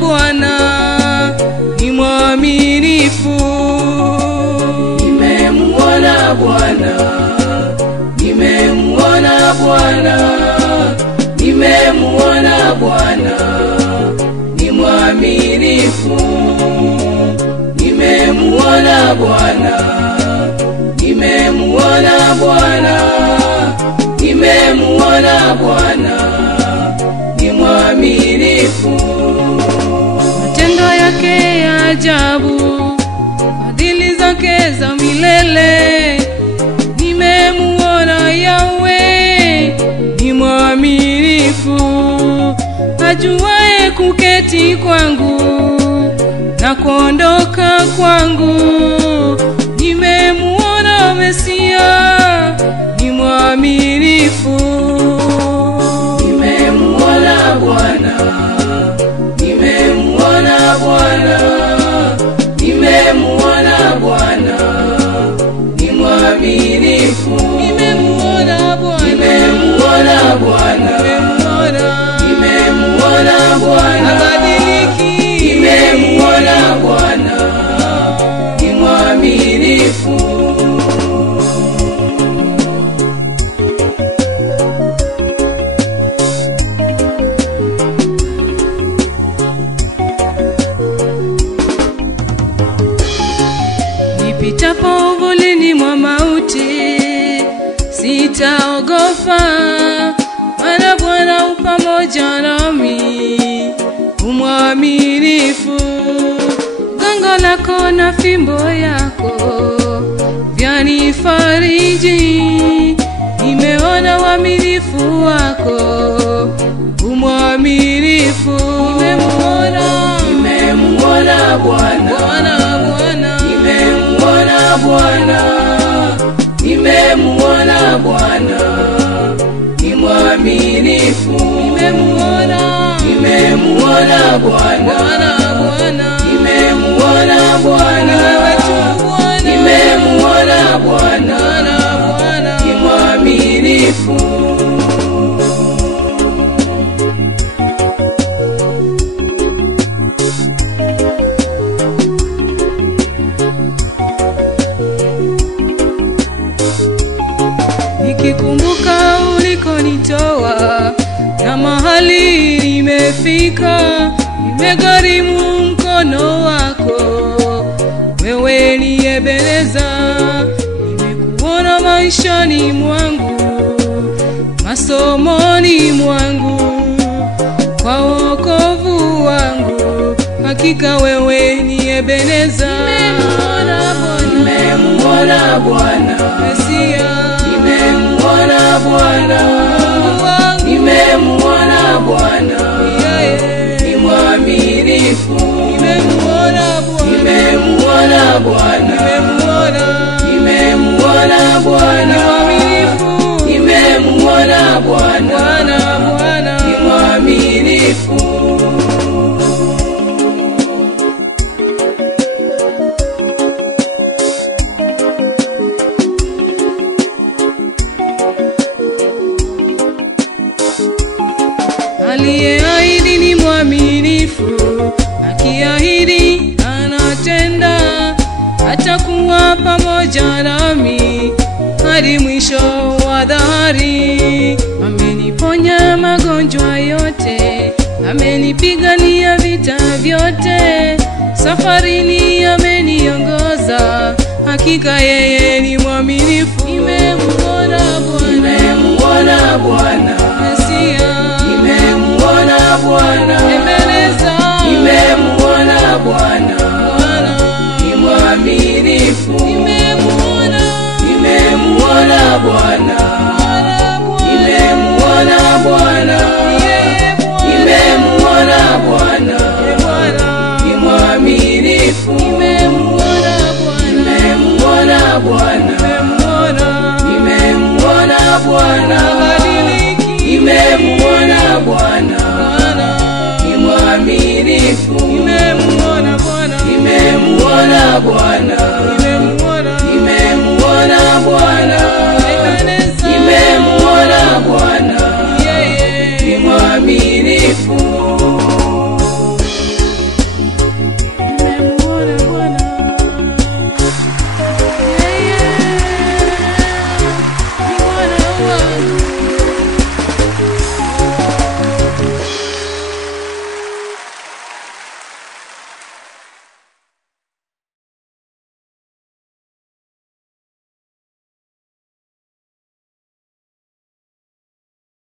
Bwana ni mwaminifu. Nimemuona Bwana, nimemuona Bwana, nimemuona Bwana ni mwaminifu. Nimemuona Bwana, nimemuona Bwana, nimemuona Bwana ni mwaminifu. Matendo yake ya ajabu, fadhili zake za milele. Nimemuona Yahweh ni mwaminifu, ajuaye kuketi kwangu na kuondoka kwangu. Nimemuona Mesia ni mwaminifu. Nimemuona Bwana, nimemuona Bwana, nimemuona Bwana ni mwaminifu. Nimemuona Bwana, nimemuona Bwana, nimemuona Bwana, habadiliki. Nimemuona Bwana ni mwaminifu. Nipitapo uvulini mwa mauti, sitaogopa, maana Bwana u pamoja nami. Umwaminifu, gongo lako na fimbo yako vyanifariji. Nimeona uaminifu wako. Umwaminifu, nimemuona Bwana, nimemuona Bwana, nimemuona Bwana ni mwaminifu. nimemuona Nimemuona Bwana, nimemuona Bwana, nimemuona Bwana ni mwaminifu. Nikikumbuka ulikonitoa na mahali nimefika, nimegharimu mkono wako. Wewe ni Ebeneza, nimekuona maishani mwangu, masomoni mwangu, kwa wokovu wangu. Hakika wewe ni Ebeneza. Nimemuona Bwana, Mesia, nimemuona Bwana, nimemuona Bwana ni mwaminifu. nimemuona Bwana, Nimemuona Bwana, nimemuona Bwana, nimemuona Bwana ni mwaminifu. Aliyeahidi ni mwaminifu, akiahidi anatenda. Atakuwa pamoja nami hadi mwisho wa dahari. Ameniponya magonjwa yote, amenipigania vita vyote. Safarini ameniongoza, hakika yeye ni mwaminifu. Nimemuona Bwana, Mesia, nimemuona Bwana, Ebeneza, nimemuona Bwana ni mwaminifu. nimemuona Nimemuona Bwana, nimemuona Bwana, nimemuona Bwana ni mwaminifu. Nimemuona Bwana, nimemuona Bwana, nimemuona Bwana ni mwaminifu. Nimemuona Bwana, nimemuona Bwana, nimemuona Bwana ni mwaminifu.